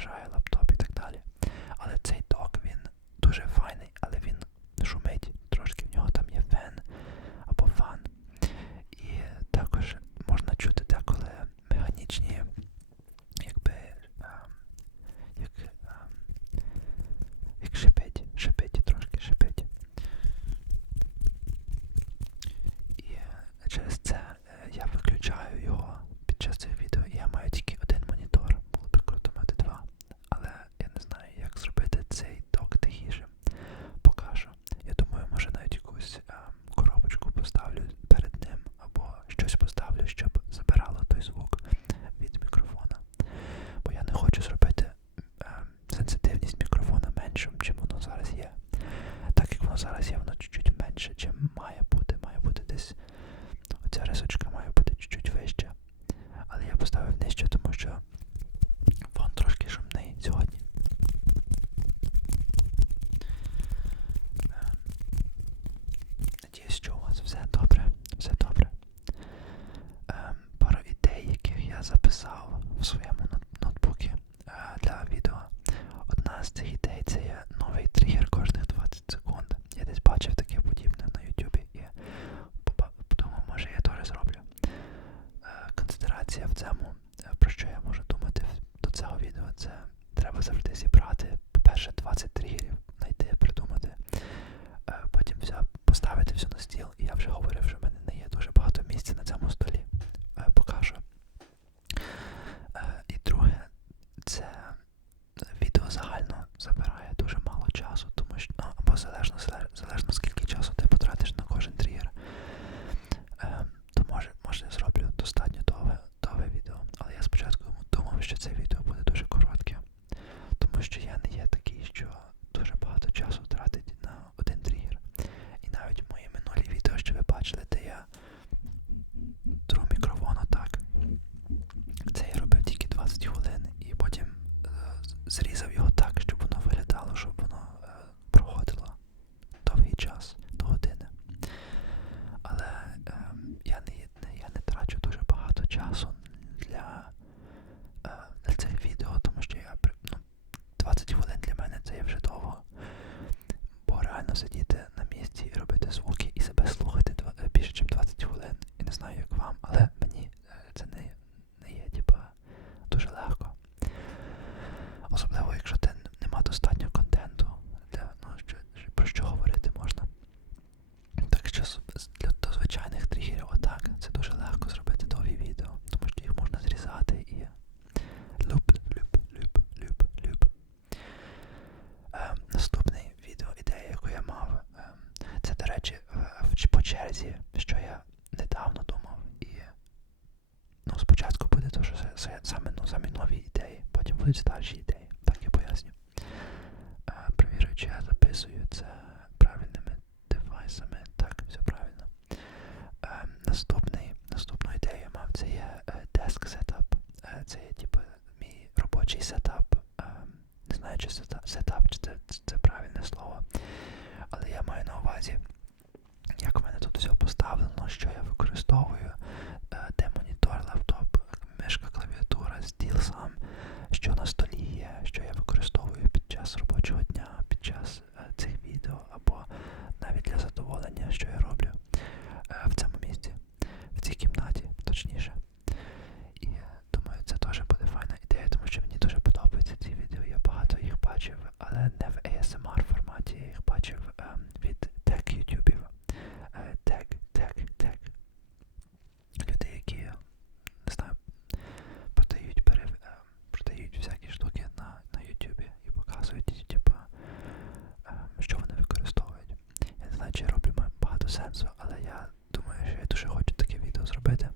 Решай пропонують старші ідеї, так я поясню. Е, Провірую, чи я записую це правильними девайсами. Так, все правильно. Е, наступний, Наступну ідею я мав це є е, деск сетап. Це є типу, мій робочий сетап. Не знаю, чи сетап, чи це, це правильне слово. Але я маю на увазі, як в мене тут все поставлено, що я використовую, де монітор, лаптоп, мишка, клавіатура, стіл сам що на столі є, що я використовую під час робочого дня, під час е, цих відео, або навіть для задоволення, що я роблю. зробити.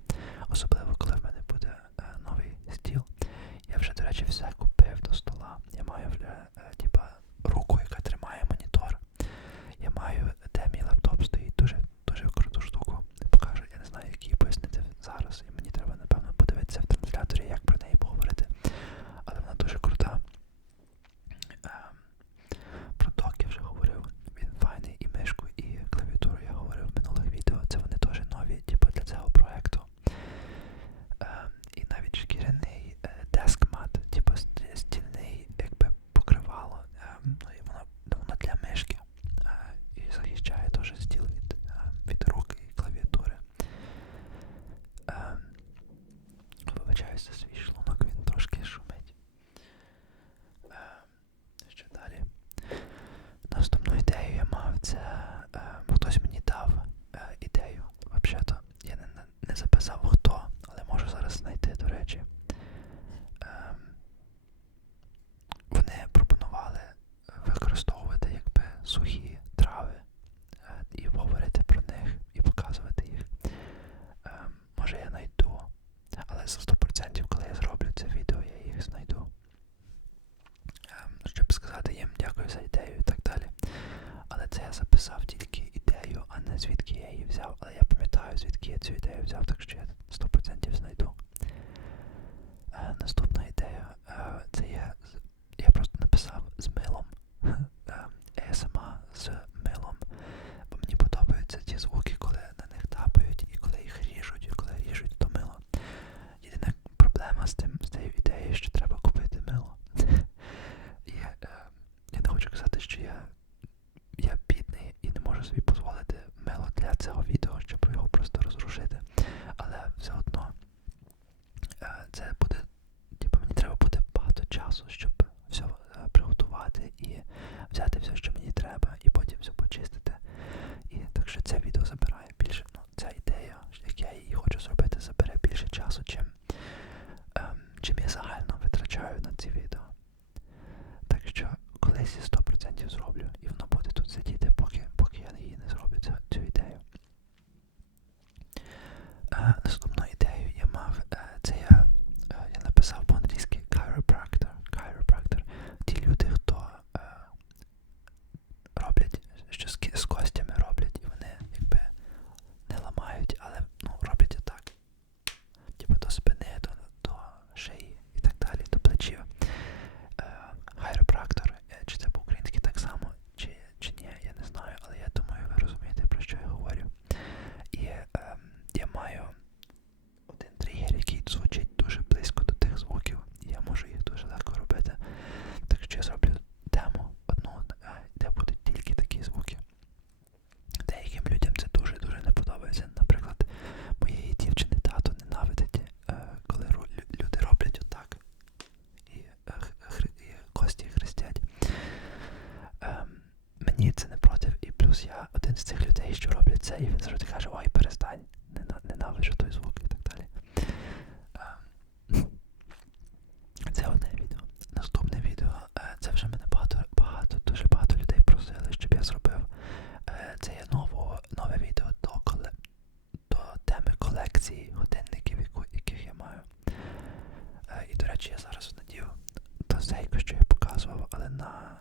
один з цих людей, що роблять це, і він завжди каже, ой, перестань, ненавиджу той звук і так далі. Ем, це одне відео. Наступне відео, е, це вже мене багато, багато, дуже багато людей просили, щоб я зробив. Е, це є ново, нове відео до, коле, до теми колекції годинників, яку, яких я маю. Е, і, до речі, я зараз надів до сейку, що я показував, але на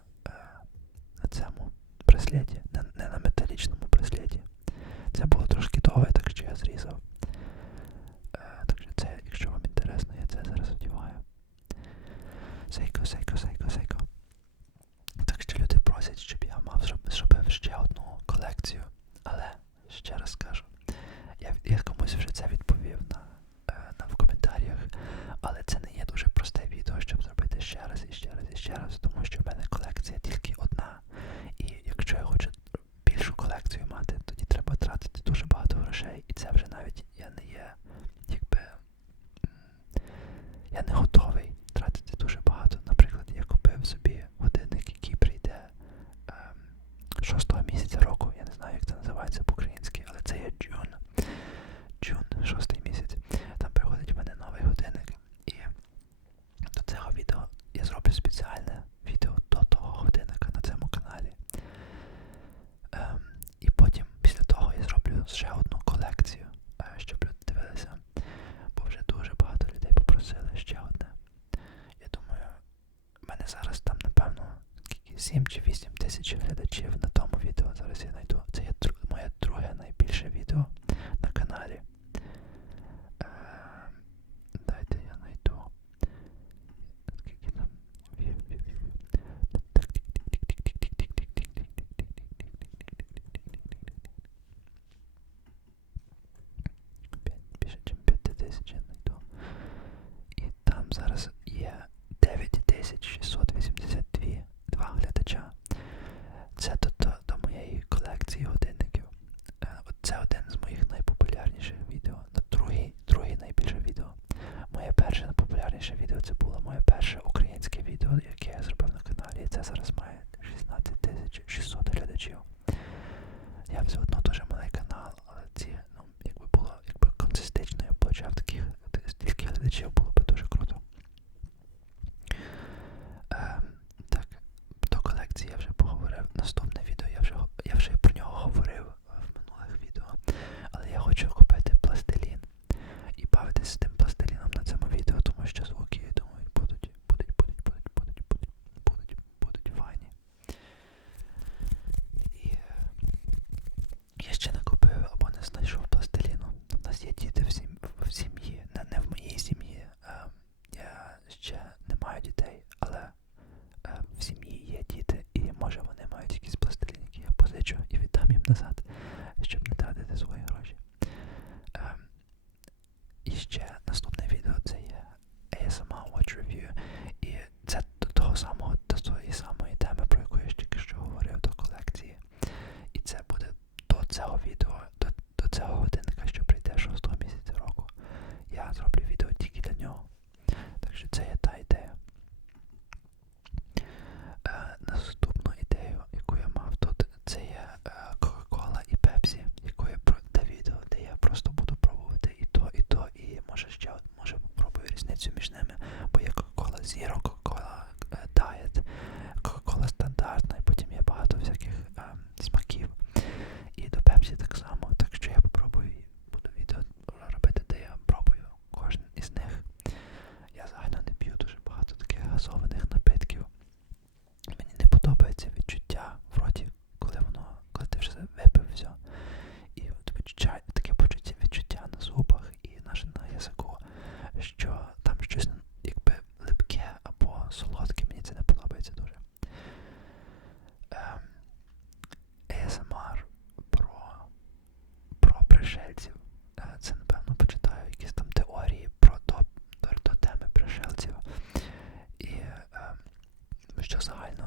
7 чи 8 тисяч глядачів на тому відео. Зараз я знайду. Це є моє друге найбільше відео. відео. Це було моє перше українське відео, яке я зробив на каналі. Це зараз 就是爱呢。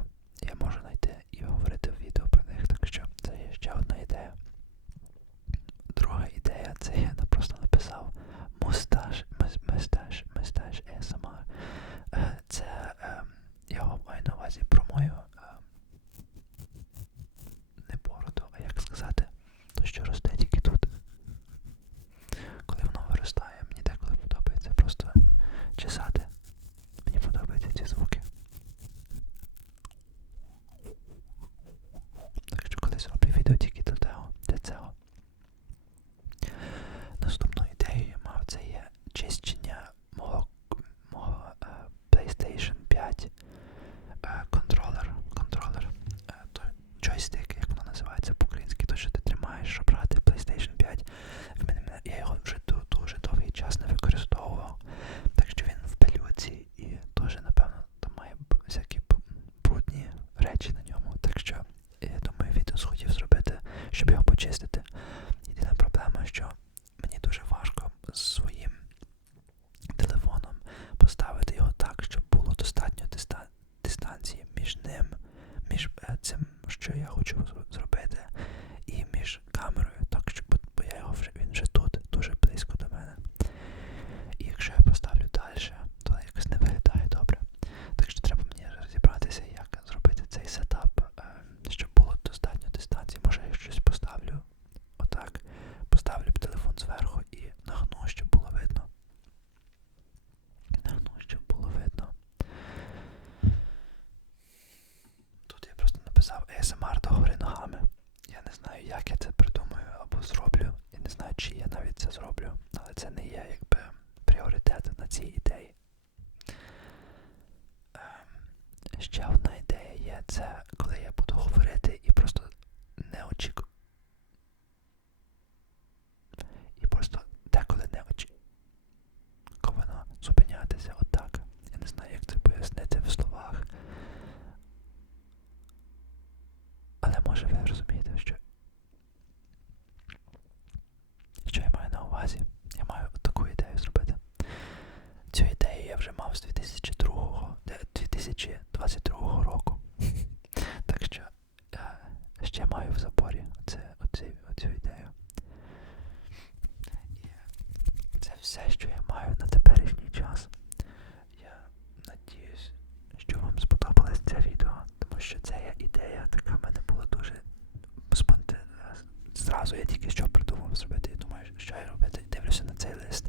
почуватися отак. Я не знаю, як це пояснити в словах. Але може ви розумієте, що що я маю на увазі? Я маю таку ідею зробити. Цю ідею я вже мав з 2002, 2022 року. Так що я ще маю в запорі оце, оце, оцю ідею. І це все, що я playlist.